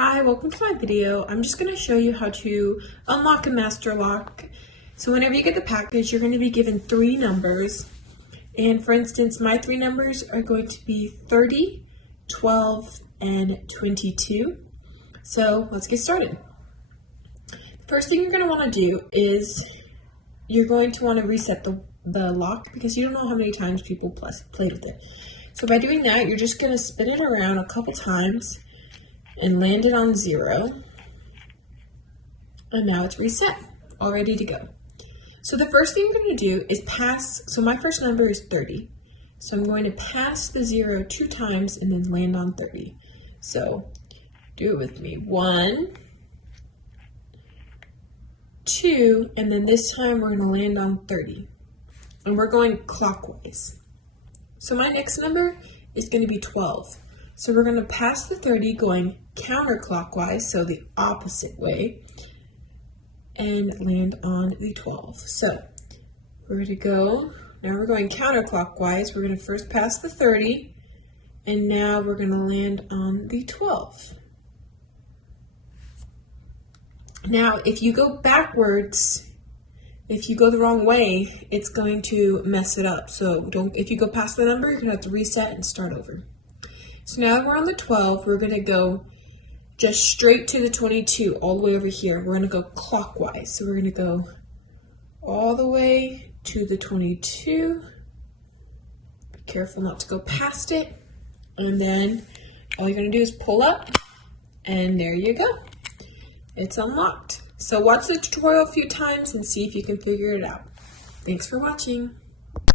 Hi, welcome to my video. I'm just going to show you how to unlock a master lock. So whenever you get the package, you're going to be given 3 numbers. And for instance, my 3 numbers are going to be 30, 12, and 22. So let's get started. First thing you're going to want to do is you're going to want to reset the lock because you don't know how many times people played with it. So by doing that, you're just going to spin it around a couple times and land it on 0, and now it's reset, all ready to go. So the first thing I'm going to do is pass, so my first number is 30, so I'm going to pass the 0 2 times and then land on 30. So do it with me, 1, 2, and then this time we're going to land on 30, and we're going clockwise. So my next number is going to be 12. So we're going to pass the 30 going counterclockwise, so the opposite way, and land on the 12. So we're going to go, now we're going counterclockwise. We're going to first pass the 30, and now we're going to land on the 12. Now, if you go backwards, if you go the wrong way, it's going to mess it up. So if you go past the number, you're going to have to reset and start over. So now that we're on the 12, we're going to go just straight to the 22, all the way over here. We're going to go clockwise. So we're going to go all the way to the 22. Be careful not to go past it. And then all you're going to do is pull up, and there you go. It's unlocked. So watch the tutorial a few times and see if you can figure it out. Thanks for watching.